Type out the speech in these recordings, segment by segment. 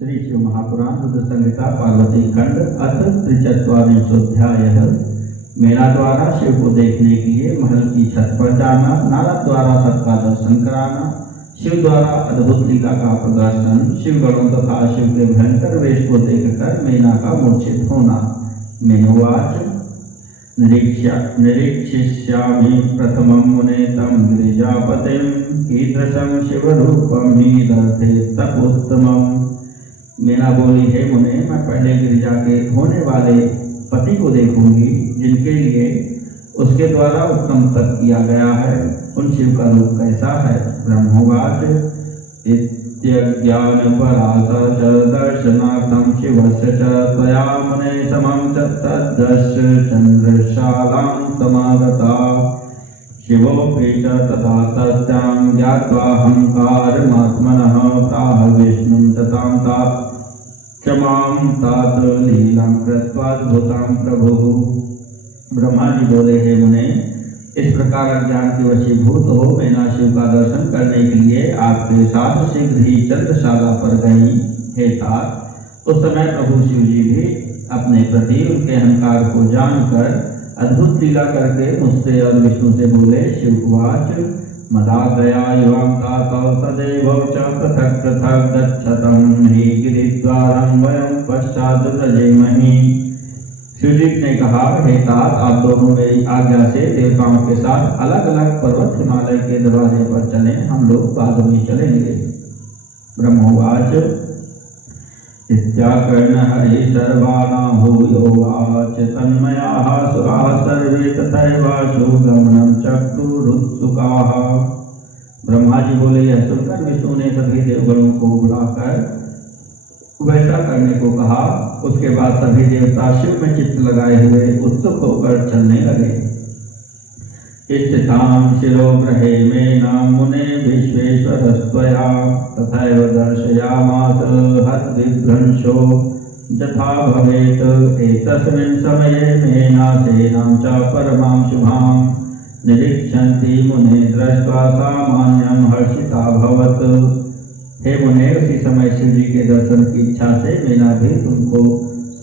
श्री शिव महापुराण रुद्र संहिता पार्वती खंड अथ त्रिचत्वारिंशोऽध्यायः। मेला द्वारा शिव को देखने के लिए महल की छत पर जाना, नारद द्वारा सबका दर्शन कराना, शिव द्वारा अद्भुत लीला का प्रदर्शन, शिव गणों तथा शिव के भयंकर वेश को देखकर मेना का मूर्छित होना। मेनोवाच निरीक्षिष्यामि प्रथमं मुने तं गिरिजापतिं कीदृशं शिवरूपं हि दर्शे तपोत्तमम्। मेना बोली, हे मुने, मैं पहले गिरिजा के होने वाले पति को देखूंगी जिनके लिए उसके द्वारा उत्तम तप किया गया है। उन शिव का रूप कैसा है? ब्रह्मोवाच इत्यज्ञान पराशर च दर्शनार्थं शिवस्य च त्वया मुने समं च सद्दस्य चन्द्रशालां समागता। शिवोऽपि च तदा तस्यां ज्ञात्वाहङ्कारमात्मनः प्राह विष्णुं च तां क्षमां तात लीलां कृत्वाद्भुतां प्रभुः। ब्रह्मा जी बोले, हे मुने, इस प्रकार अज्ञान के वशीभूत हो मेना शिव का दर्शन करने के लिए आपके साथ शीघ्र ही चंद्रशाला पर गई। हे तात, उस समय प्रभु शिव जी भी अपने प्रति उनके अहंकार को जानकर अद्भुत लीला करके मुझसे और विष्णु से बोले। शिववाच मदादया युवां तातौ सदैव च पृथक् पृथक् गच्छतं हि गिरिद्वारं वयं पश्चात् व्रजेमहि। शिव जी ने कहा, हे तात, आप दोनों मेरी आज्ञा से देवताओं के साथ अलग अलग पर्वत हिमालय के दरवाजे पर चलें, हम लोग बाद में चलेंगे। ब्रह्मोवाच इत्याकर्ण हरि सर्वानाहूयोवाच तन्मयाः सुराः सर्वे तथैवाशु गमनं चक्रुरुत्सुकाः। ब्रह्मा जी बोले, यह सुनकर विष्णु ने सभी देवगणों को बुलाकर वैसा करने को कहा। उसके बाद सभी देवता शिव में चित्त लगाए हुए उत्सुक होकर चलने लगे। स्थितां शिरोग्रहे मेना मुने विश्वेश्वरस्त्वया तथैव दर्शयामास हद्विभ्रंशो यथा भवेत्। एतस्मिन् समये मेना सेनां च परमां शुभां निरीक्षन्ति मुने दृष्ट्वा सामान्यं हर्षिताभवत्। हे मुने, उसी समय शिव जी के दर्शन की इच्छा से मेना भी तुमको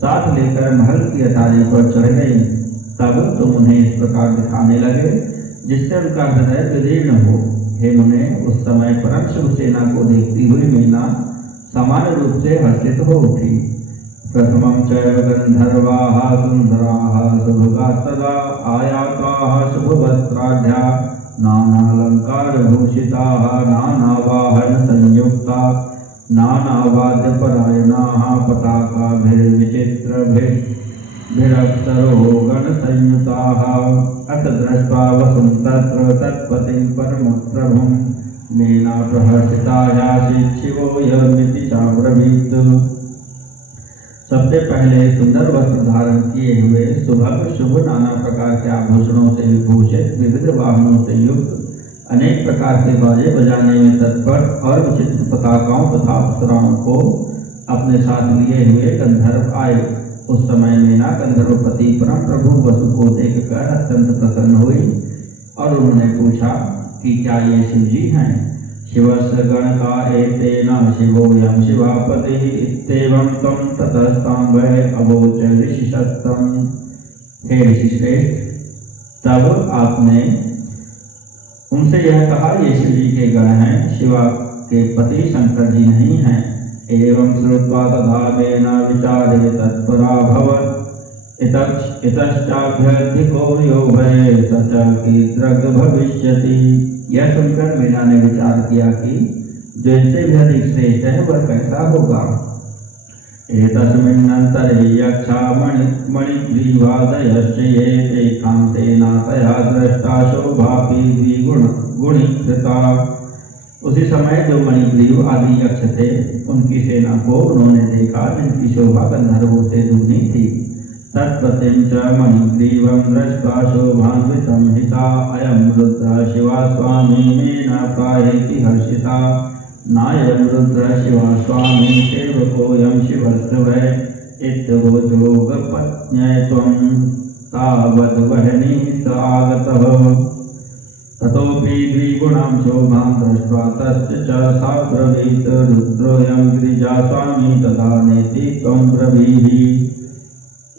साथ लेकर महल की अटारी पर चढ़ गई। तब तुम उन्हें इस प्रकार दिखाने लगे जिससे उनका हृदय विदीर्ण हो। हे मुने, उस समय परम शिव सेना को देखती हुई मेना सामान्य रूप से हर्षित हो उठी। प्रथमं चैव गन्धर्वाः सुन्दराः सुभगास्तदा आयाताः शुभवस्त्राढ्या नानालङ्कारभूषिताः नानावाहन संयुक्ता नानावाद्यपरायणाः पताकाभिर्विचित्रभिरप्सरो गणसंयुताः। अथ दृष्ट्वा वसुं तत्र तत्पतिं परमप्रभुं मेना प्रहर्षिता यासीत् शिवो यमिति चाब्रवीत्। सबसे पहले सुंदर वस्त्र धारण किए हुए सुभग शुभ नाना प्रकार के आभूषणों से विभूषित विविध वाहनों से युक्त अनेक प्रकार के बाजे बजाने में तत्पर और विचित्र पताकाओं तथा अप्सराओं को अपने साथ लिए हुए गंधर्व आए। उस समय मेना गंधर्वपति परम प्रभु वसु को देखकर अत्यंत प्रसन्न हुई और उन्होंने पूछा कि क्या ये शिव जी हैं? शिवस्य गणका एतेन शिवोऽयं शिवापतिः इत्येवं त्वं ततस्तां वै अवोच ऋषिशतं। हे ऋषिश्रेष्ठ, तब आपने उनसे यह कहा, ये शिव जी के गण हैं, शिवा के पति शंकर जी नहीं हैं। एवं श्रुत्वा तथा मेना विचारे तत्पराभवत्। इतश्चाभ्यर्थिको यो भय स च कीदृग् भविष्यति। यह सुनकर मीना ने विचार किया कि जो इनसे भी अधिक श्रेष्ठ है वह कैसा होगा। एतस्मिन्नन्तरे यक्षा मणिग्रीवादयश्च ये तेषां सेना तया दृष्टा शोभापि द्विगुणीकृता। उसी समय जो मणिग्रीव आदि यक्ष थे उनकी सेना को उन्होंने देखा जिनकी शोभा गंधर्वों से दुगनी थी। तत्पतिं च मणिग्रीवं दृष्ट्वा शोभान्वितं हिता अयं रुद्र शिवा स्वामी मेना प्राहेति हर्षिता। नायं रुद्र शिवा स्वामी सेवकोऽयं शिवस्य वै इत्यवोचोगपत्न्यै त्वं तावद्वह्नि स आगतः। ततोऽपि द्विगुणां शोभां दृष्ट्वा तस्य च सा ब्रवीत् रुद्रोऽयं गिरिजास्वामी तदा नेति त्वं ब्रवीहि।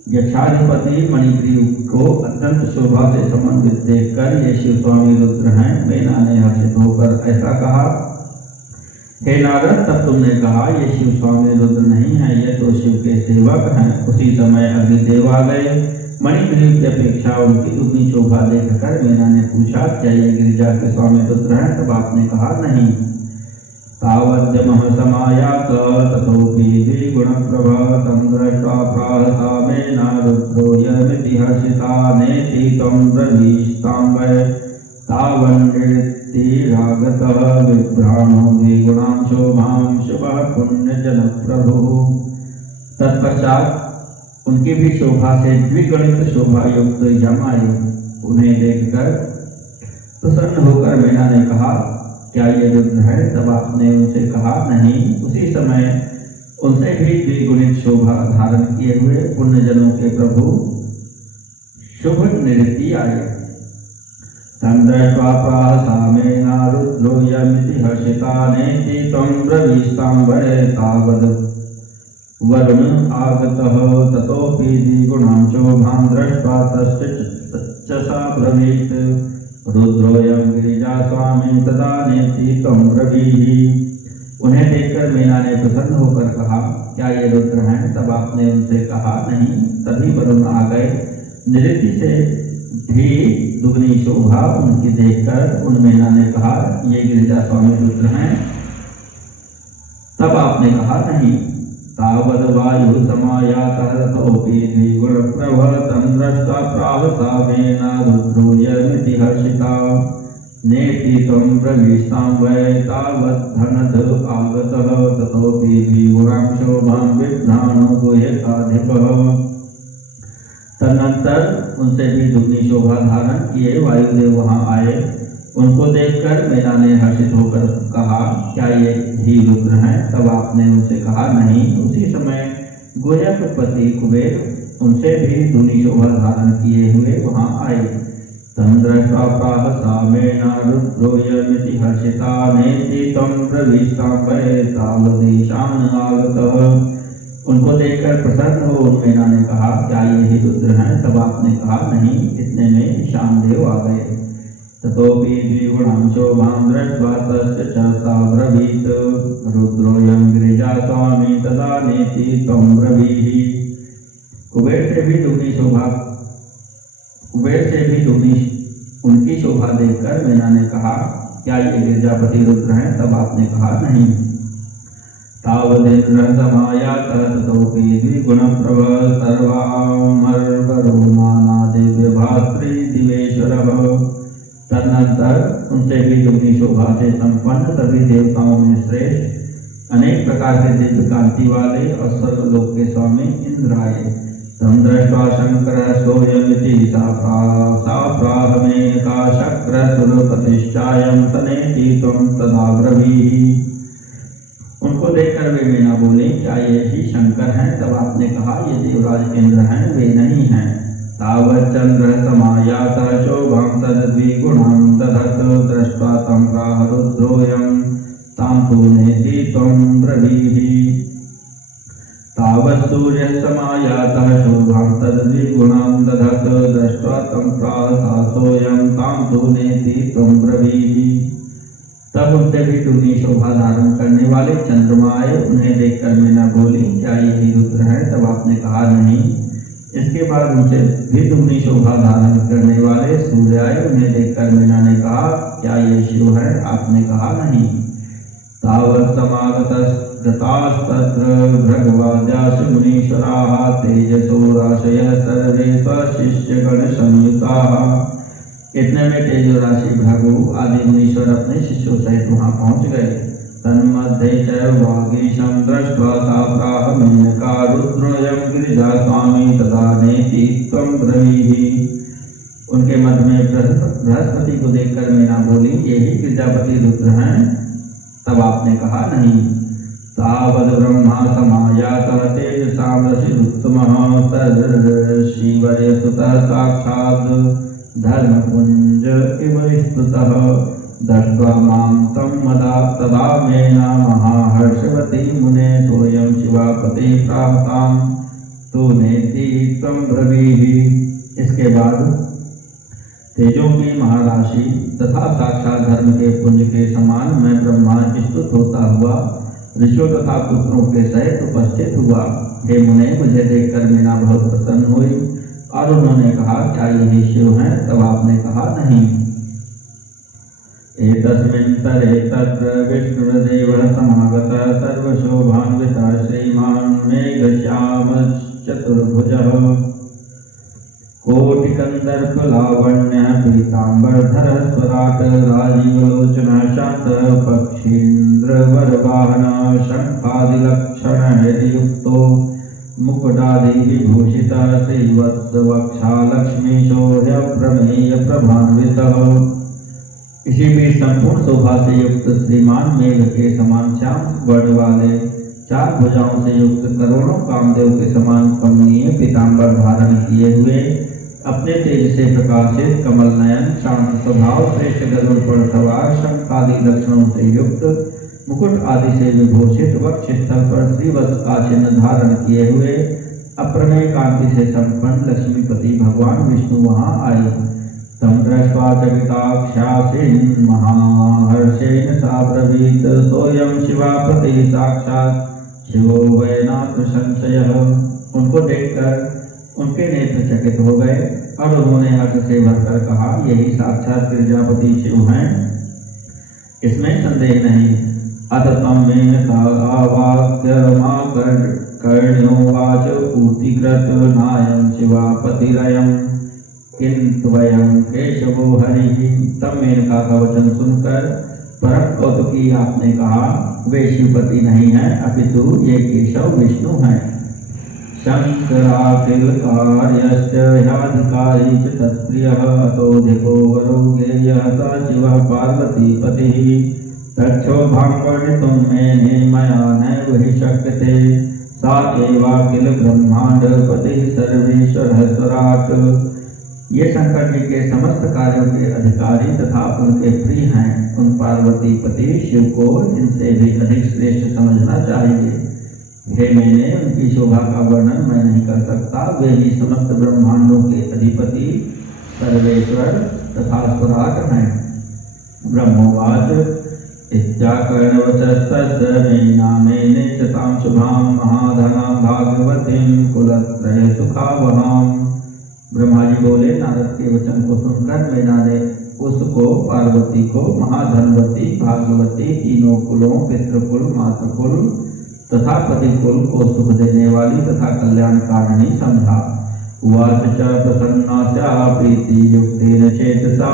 यक्षाधिपति मणिग्रीव को अत्यंत शोभा से समन्वित देखकर ये शिव स्वामी रुद्र हैं। मैना ने हर्षित होकर ऐसा कहा, हे नारद, तब तुमने कहा ये शिव स्वामी रुद्र नहीं है, ये तो शिव के सेवक हैं। उसी समय अग्निदेव आ गए। मणिग्रीव की अपेक्षा उनकी दुगनी शोभा देखकर मीना ने पूछा, क्या ये गिरिजा के स्वामी रुद्र हैं? तब आपने कहा, नहीं। तावद्यमः समायात ततोऽपि द्विगुणप्रभः तं दृष्ट्वा प्राह सा मेना रुद्रोऽयमिति हर्षिता नेति त्वं ब्रवीष्तां वै। तावन्नृतिरागतः विभ्राणो द्विगुणां शोभां शुभः पुण्यजनप्रभुः। तत्पश्चात उनकी भी शोभा से द्विगुणित शोभा युक्त जमायु उन्हें देखकर प्रसन्न होकर मीना ने कहा, क्या ये रुद्र है? तब आपने उनसे कहा, नहीं। उसी समय उनसे भी द्विगुणित शोभा धारण किए हुए पुण्यजनों के प्रभु शुभ नृत्य आए। तं दृष्ट्वा प्राह सा मेना रुद्रोऽयमिति हर्षिता नेति त्वं ब्रवीष्तां वै। तावद् वरुण आगतः ततोऽपि द्विगुणां शोभां दृष्ट्वा तस्य सा ब्रवीत् रुद्रोऽयं गिरिजास्वामी तदा नेति त्वं ब्रवीहि। उन्हें देखकर मीना ने प्रसन्न होकर कहा, क्या ये रुद्र हैं? तब आपने उनसे कहा, नहीं। तभी वरुण आ गए। नृत्य से भी दुगनी शोभा उनकी देखकर उन मीना ने कहा, ये गिरिजा स्वामी रुद्र हैं। तब आपने कहा, नहीं। तावद् वायु समायातः ततोऽपि द्विगुणप्रभः तं दृष्ट्वा प्राह सा मेना रुद्रोऽयमिति हर्षिता नेति त्वं ब्रवीष्तां वै। तावद् धनध आगतः ततोऽपि द्विगुणां शोभां विभ्राणो गुह्यकाधिपः। तदनंतर उनसे भी दुगनी शोभा धारण किए वायुदेव वहां आए। उनको देखकर मीना ने हर्षित होकर कहा, क्या ये ही रुद्र हैं? तब आपने उनसे कहा, नहीं। उसी समय गुह्यपति कुबेर उनसे भी दुगनी शोभा धारण किए हुए वहां आए। तं दृष्ट्वा प्राह सा मेना रुद्रोऽयमिति हर्षिता नेति त्वं ब्रवीष्तां वै। तावदेशान् आगतः। उनको देखकर प्रसन्न हो उन मीना ने कहा, क्या ये ही रुद्र हैं? तब आपने कहा, नहीं। इतने में ईशानदेव आ गए। ततोऽपि द्विगुणां शोभां दृष्ट्वा तस्य च सा ब्रवीत् रुद्रोऽयं गिरिजास्वामी तदा नेति त्वं ब्रवीहि। कुबेर से भी दुगनी उनकी शोभा देखकर मीना ने कहा, क्या ये गिरिजापति रुद्र हैं? तब आपने कहा, नहीं। तावदेन्द्रः समायातः ततोऽपि द्विगुणप्रभः सर्वामर्वरो नानादिव्यभास्त्री दिवेश्वरः। तदनंतर उनसे भी दुगनी शोभा से संपन्न सभी देवताओं में श्रेष्ठ अनेक प्रकार के दिव्य कांति वाले और सर्वलोक के स्वामी इंद्र आए। तं दृष्ट्वा शंकरः सोऽयमिति सा प्राह मेनका शक्रसुरप्रतिष्ठायां सनेति त्वं तदा ब्रवीहि। उनको देखकर वे मीना बोले, क्या ये ही शंकर हैं? तब आपने कहा, ये देवराज इंद्र हैं, वे नहीं हैं। तावत् चंद्रः समायातः शोभां तद्द्विगुणां दधत् दृष्ट्वा तं प्राह रुद्रोऽयं तां तु नेति त्वं ब्रवीहि। तावत् सूर्यः समायातः शोभां तद्द्विगुणां दधत् दृष्ट्वा तं प्राह सा सोऽयं तां तु नेति त्वं ब्रवीहि। तब उनसे भी दुगनी शोभा धारण करने वाले चंद्रमा आए। उन्हें देखकर मीना बोली, क्या ये ही रुद्र है? तब आपने कहा, नहीं। इसके बाद उनसे भी दुगनी शोभा धारण करने वाले सूर्य आए। उन्हें देखकर मीना ने कहा, क्या ये शिव है? आपने कहा, नहीं। तावत् समागतास्तत्र भृगवाद्याश्च मुनीश्वराः तेजसो राशयः सर्वे स्वशिष्यगण संयुताः। इतने में तेजो राशि भृगु आदि मुनीश्वर अपने शिष्यों सहित वहां पहुंच गए। तन्मध्ये च वागीशं दृष्ट्वा सा प्राह मेनका रुद्रोऽयं गिरिजास्वामी तदा नेति त्वं ब्रवीहि। उनके मध्य में बृहस्पति को देखकर मीना बोली, यही गिरिजापति रुद्र हैं। तब आपने कहा, नहीं। तावद् ब्रह्मा समायातः तेजसां ऋषिरुत्तमः सर्षिवर्यसुतः साक्षात् धर्मपुंज इव स्तुतः दृष्ट्वा मां तं तदा मेना महाहर्षवती मुने सोऽयं शिवापति प्राप्तां तु नेति त्वं ब्रवीहि। इसके बाद तेजों की महाराशि तथा साक्षात धर्म के पुंज के समान मैं ब्रह्मा स्तुत होता हुआ ऋषियों तथा पुत्रों के सहित उपस्थित हुआ। हे मुने, मुझे देखकर मीना बहुत प्रसन्न हुई और उन्होंने कहा, क्या यही शिव हैं? तब आपने कहा, नहीं। एतस्मिन्तरे तत्र विष्णुर्देवः समागतः सर्वशोभान्वितः श्रीमान् मेघश्यामश्चतुर्भुजः कोटिकन्दर्पलावण्यः पीताम्बरधरः स्वराट् राजीवलोचनः शान्तः पक्षीन्द्रवरवाहनः शङ्खादिलक्षणैर्युक्तो मुकुटादिविभूषितः श्रीवत्सवक्षा लक्ष्मीशो ह्यप्रमेयप्रभान्वितः। इसी बीच संपूर्ण शोभा से युक्त श्रीमान मेघ के समान श्याम वर्ण वाले चार भुजाओं से युक्त करोड़ों कामदेव के समान कमनीय पीताम्बर धारण किए हुए अपने तेज से प्रकाशित कमल नयन शांत स्वभाव श्रेष्ठ गरुड़ पर सवार शंखादि लक्षणों से युक्त मुकुट आदि से विभूषित वक्ष स्थल पर श्रीवत्स का चिन्ह धारण किए हुए अप्रमेय कांति से संपन्न लक्ष्मीपति भगवान विष्णु वहां आए। तं दृष्ट्वा चकिताक्षासीन् महाहर्षेण सा ब्रवीत सोऽयं शिवापति साक्षात् शिवो वै नात्र संशयः। उनको देखकर उनके नेत्र चकित हो गए और उन्होंने हर्ष से भरकर कहा, यही साक्षात प्रजापति शिव हैं, इसमें संदेह नहीं। अथ तं मेनकावाक्यमाकर्ण्योवाच ऊतिकृत नायं शिवापतिरयं किन्त्वयं केशवो हरिः। तब मेनका का वचन सुनकर परम कौतुकी आपने कहा, वे शिवपति नहीं हैं अपितु ये केशव विष्णु हैं। शंकराखिलकार्यश्च ह्याधिकारी च तत्प्रियः अतोऽधिको वरो गेयः स शिवः पार्वतीपतिः। तच्छोभां वर्णितुं मेने मया नैव हि शक्यते सा एवाखिल ब्रह्माण्डपतिः सर्वेश्वरः स्वराट्। ये शंकर जी के समस्त कार्यों के अधिकारी तथा उनके प्रिय हैं। उन पार्वतीपति शिव को इनसे भी अधिक श्रेष्ठ समझना चाहिए। हे मैंने उनकी शोभा का वर्णन मैं नहीं कर सकता। वे ही समस्त ब्रह्मांडों के अधिपति सर्वेश्वर तथा स्वराट हैं। ब्रह्मोवाच इत्याकर्णवचस्तस्य मेने च तां शुभां महाधनां भागवतीं कुलत्रय सुखावहां। ब्रह्मा जी बोले, नारद के वचन को सुनकर मीना ने उसको पार्वती को महाधनवती भागवती तीनों कुलों पितृकुल मातृकुल तथा पतिकुल को सुख देने वाली तथा कल्याणकारिणी समझा। उवाच च प्रसन्नास्या प्रीतियुक्तेन चेतसा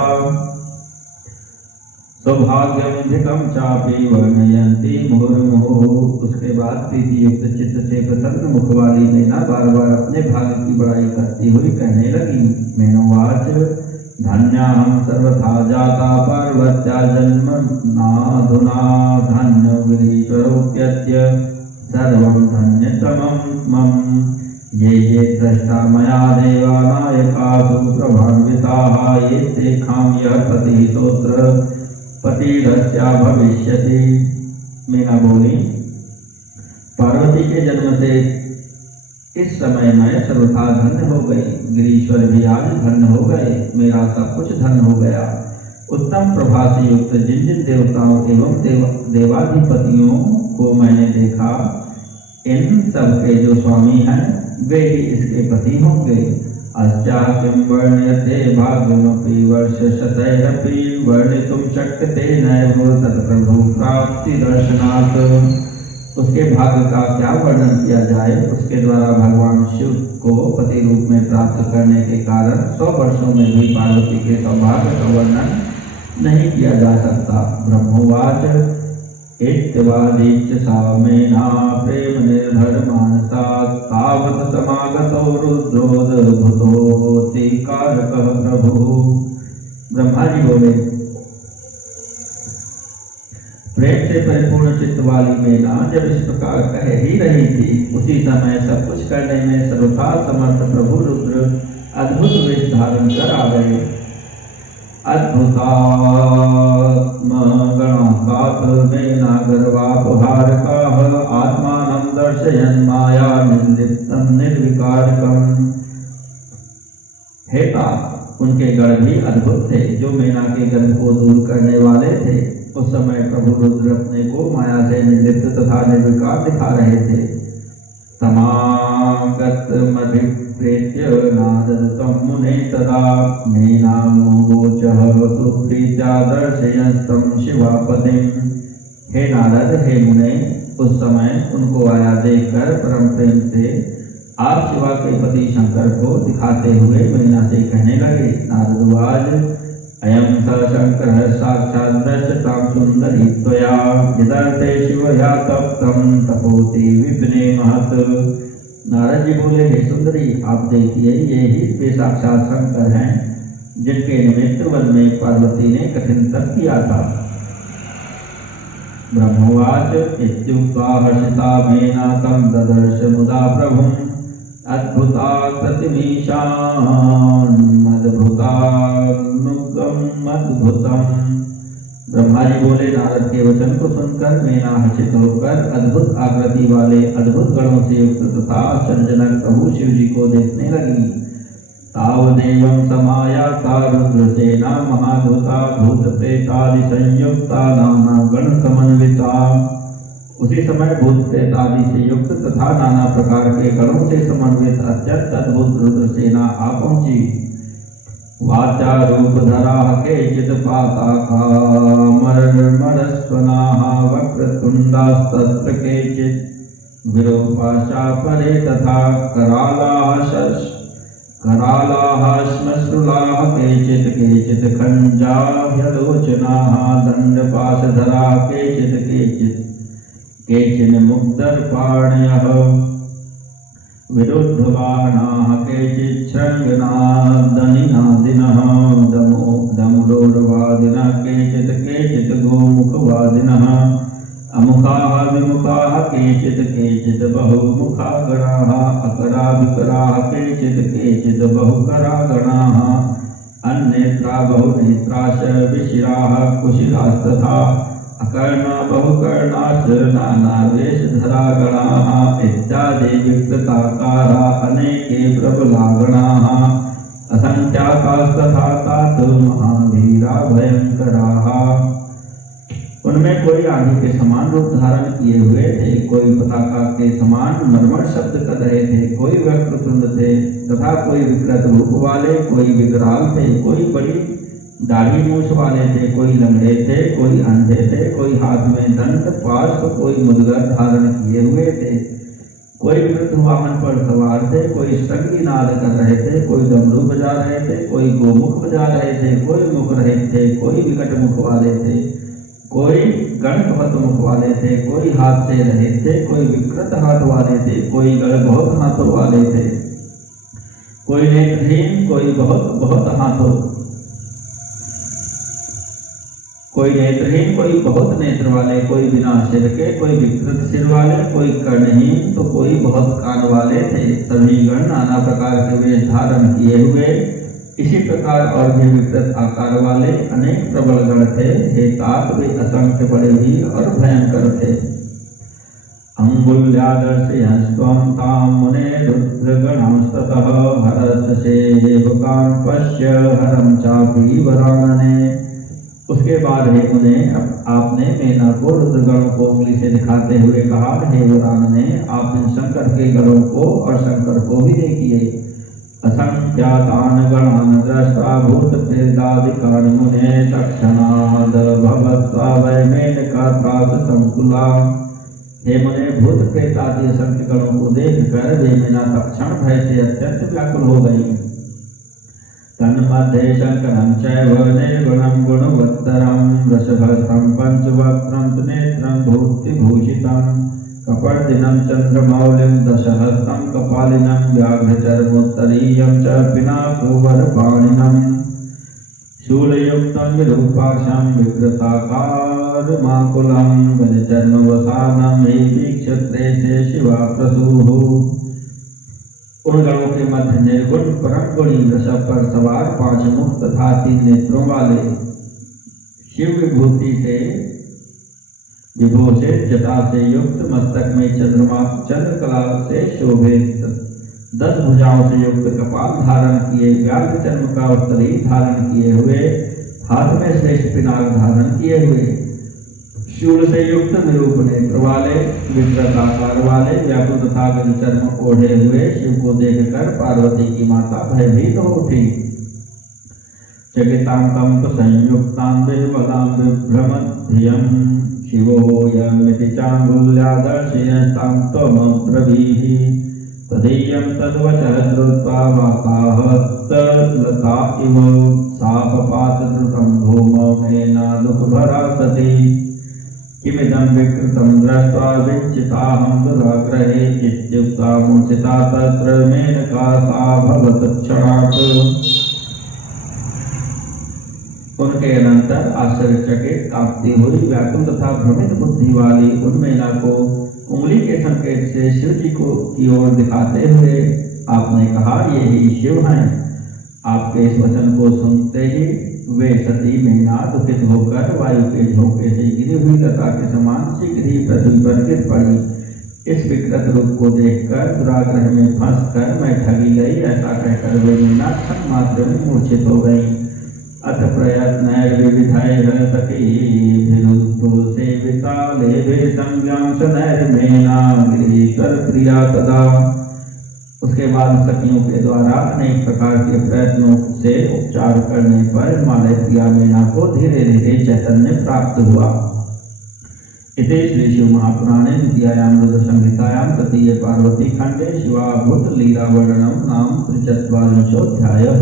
सौभाग्यमधिकं चापि वर्णयन्ति मुहुर्मुहुः। उसके बाद प्रीति युक्त चित्त से प्रसन्न मुख वाली मीना बार बार अपने भाग्य की बड़ाई करती हुई कहने लगी। मेनोवाच धन्याहं सर्वथा जाता पार्वत्या जन्म नाधुना धन्यगिरीश्वरोऽप्यद्य सर्वं धन्यतमं मम। ये दृष्टा मया देवा नायकासु प्रभान्विताः ये तेषां यः पतिः सोऽत्र पतिरस्या भविष्यति। मीना बोली, पार्वती के जन्म से इस समय मैं सर्वथा धन्य हो गई। गिरीश्वर भी आज धन्य हो गए। मेरा सब कुछ धन्य हो गया। उत्तम प्रभा से युक्त जिन जिन देवताओं एवं देवाधिपतियों को मैंने देखा, इन सब के जो स्वामी हैं वे ही इसके पति होंगे। अस्या किं वर्ण्यते भाग्यमपि वर्षशतैरपि वर्णितुं शक्यते नैव तत्प्रभु प्राप्ति दर्शनात्। उसके भाग्य का क्या वर्णन किया जाए। उसके द्वारा भगवान शिव को पति रूप में प्राप्त करने के कारण 100 वर्षों में भी पार्वती के सौभाग्य का वर्णन नहीं किया जा सकता। ब्रह्मोवाच इत्यवादीच्य सा मेना प्रेम निर्भर मानसा तावत् समागतो रुद्रोद्भुतोऽति कारकः प्रभु। ब्रह्मा जी बोले, प्रेम से परिपूर्ण चित्त वाली मेना जब इस प्रकार कह ही रही थी, उसी समय सब कुछ करने में सर्वथा समर्थ प्रभु रुद्र अद्भुत वेश धारण कर आ गए। अद्भुतात्मगणास्तात् मेनागर्वापहारकाः आत्मानं दर्शयन् माया निर्लिप्तं निर्विकारकम्। हे तात, उनके गण भी अद्भुत थे जो मेना के गर्भ को दूर करने वाले थे। उस समय प्रभु रुद्र अपने को माया से निर्लिप्त तथा निर्विकार दिखा रहे थे। तमागतमभिप्रेत्य नाददतं मुने तदा मेनामुवोचः सुप्रीत्या दर्शयन्तं शिवापतिं। हे नारद, हे मुने, उस समय उनको आया देखकर परम प्रेम से आप शिवा के पति शंकर को दिखाते हुए मीना से कहने लगे। नारदवाज अयं स शंकर साक्षात् दृश्यतां सुंदरी त्वया यदर्थे शिवया तप्तं तपोति विपिने महत्। नारद जी बोले, हे सुंदरी, आप देखिए, ये ही वे साक्षात शंकर हैं जिनके निमित्त वन में पार्वती ने कठिन तप किया था। ब्रह्मवाच इत्युक्त्वा हर्षिता मेना तं ददर्श मुदा प्रभुम् अद्भुताकृतिमीशान्मद्भुतानुगमद्भुतम्। ब्रह्मा जी बोले, नारद के वचन को सुनकर मेना हर्षित होकर अद्भुत आकृति वाले अद्भुत गणों से युक्त तथा आश्चर्यजनक प्रभु शिव जी को देखने लगी। तावदेवं समायाता रुद्रसेना महाधुता भूत प्रेतादि संयुक्ता नाना गण समन्विता। उसी समय भूत प्रेत आदि से युक्त तथा नाना प्रकार के गणों से समन्वित अत्यंत अद्भुत रुद्र सेना आ पहुंची। वाचा रूपधरा केचित् पाताकामरमरस्वनाः वक्रतुण्डास्तत्र केचित् विरूपाशा परे तथा करालाः श्मश्रुलाः केचित् केचित् खञ्जाह्यलोचनाः दण्डपाशधराः केचित् केचिन् मुक्तर्पाणयः विरुद्धवाहनाः केचित् शृङ्गनादनिनादिनः दमुडोरवादिनः केचित् गोमुखवादिनः अमुखाः विमुखाः केचित् बहुमुखा गणाः अकरा विकराः केचित् बहुकरा गणाः अन्नेत्रा बहुनेत्राश्च विशिराः कुशिलास्तथा अकर्णा बहुकर्णाश्च नानावेशधरा गणाः इत्यादि विकृताकारा अनेके प्रबला गणाः असंख्याकास्तथा तात महावीरा भयंकराः। उनमें कोई आंधी के समान रूप धारण किए हुए थे, कोई पताका के समान मर्मर शब्द कर रहे थे, कोई वक्रतुंड थे तथा कोई विकृत रूप वाले, कोई विकराल थे, कोई बड़ी दाढ़ी मूछ वाले थे, कोई लंगड़े थे, कोई अंधे थे, कोई हाथ में दंड पाश, कोई मुद्गर धारण किए हुए थे, कोई वृद्ध वाहन पर सवार थे, कोई संगी नाद कर रहे थे, कोई डमरू बजा रहे थे, कोई गोमुख बजा रहे थे, कोई मुख रहित थे, कोई विकट मुख वाले थे, कोई गण बहुत मुख वाले थे, कोई हाथ से रहित थे, कोई विकृत हाथ वाले थे, कोई गण बहुत हाथों वाले थे, कोई नेत्रहीन, कोई बहुत हाथों, कोई नेत्रहीन, कोई बहुत नेत्र वाले, कोई बिना सिर के, कोई विकृत सिर वाले, कोई कर्णहीन तो कोई बहुत कान वाले थे। सभी गण नाना प्रकार के वेश धारण किए हुए इसी प्रकार और भी विकृत आकार वाले अनेक प्रबल गण थे। हे तात, वे असंख्य बड़े भी और भयंकर थे। अंगुल्यादर्शयन्स्त्वं तां मुने रुद्रगणांस्ततः हरस्यसेवकान् पश्य हरं चापि वरानने। उसके बाद हे मुने, आपने मेना को रुद्रगणों को उंगली से दिखाते हुए कहा, हे वरानने, आप इन शंकर के गणों को और शंकर को भी देखिए। असंख्यातान् गणान् दृष्ट्वा भूतप्रेतादिकान् मुने तत्क्षणाद् भवत्सा वै मेनका त्रास संकुला। हे मुने, भूत प्रेतादि असंख्य गणों को देखकर वे मेना तत्क्षण भय से अत्यंत व्याकुल हो गई। तन्मध्ये शंकरं चैव निर्गुणं गुणवत्तरं वृषभस्थं पञ्चवक्त्रं त्रिनेत्रं भूतिभूषितं कपर्दिनं चन्द्रमौलिं दशहस्तं कपालिनं व्याघ्रचर्मोत्तरीयं च पिनाकवरपाणिनं शूलयुक्तं विरूपाक्षं विकृताकारमाकुलं गजचर्मवसानं वीक्षत्रे से शिवा प्रसूः। उन गणों के मध्य निर्गुण परम गुणी वृषभ पर सवार 5 मुख तथा 3 नेत्रों वाले शिव विभूति से विभूषित जटा से युक्त मस्तक में चंद्रकला से शोभित 10 भुजाओं से युक्त कपाल धारण किए व्याघ्र चर्म का उत्तरी धारण किए हुए हाथ में श्रेष्ठ पिनाक धारण किए हुए शूल से युक्त निरूप नेत्र वाले विकृत आकार वाले व्याकुल तथा गज चर्म ओढ़े हुए शिव को देखकर पार्वती की माता भयभीत हो उठी। चकितांगं संयुक्तां विह्वलां विभ्रमद्धियं शिवो यमिति चांगुल्यादर्शयतां त्वमब्रवीः तदीयं तद्वचः श्रुत्वा वाताः तल्लता इव सापपातद्रुतं भूमौ दुःखभरा सती किमिदं विकृतं दृष्ट्वा विचिताहं दुराग्रहे इत्युक्ता मूर्छिता तत्र मेनका सा भवत्क्षणात्। उनके अनंतर आश्चर्यचकित कांपती हुई व्याकुल तथा भ्रमित बुद्धि वाली उन मेना को उंगली के संकेत से शिव जी को की ओर दिखाते हुए आपने कहा, ये ही शिव हैं। आपके इस वचन को सुनते ही वे सती मेना दुखित होकर वायु के झोंके से गिरी हुई लता के समान शीघ्र ही पृथ्वी पर गिर पड़ी। इस विकृत रूप को देखकर दुराग्रह में फंसकर मैं ठगी गई, ऐसा कहकर वे मेना क्षण मात्र में मूर्छित हो गई। अथ प्रयत्नैर्विविधैः सखीभिरुद्धो सेविता लेभे संज्ञां शनैर्मेना गिरीश्वर प्रिया तदा। उसके बाद सखियों के द्वारा अनेक प्रकार के प्रयत्नों से उपचार करने पर हिमालय प्रिया मेना को धीरे धीरे चैतन्य प्राप्त हुआ। इति श्री शिव महापुराणे द्वितीयायां रुद्र संहितायां तृतीये पार्वती खंडे शिवाभूत लीला वर्णनम नाम 43 अध्यायः।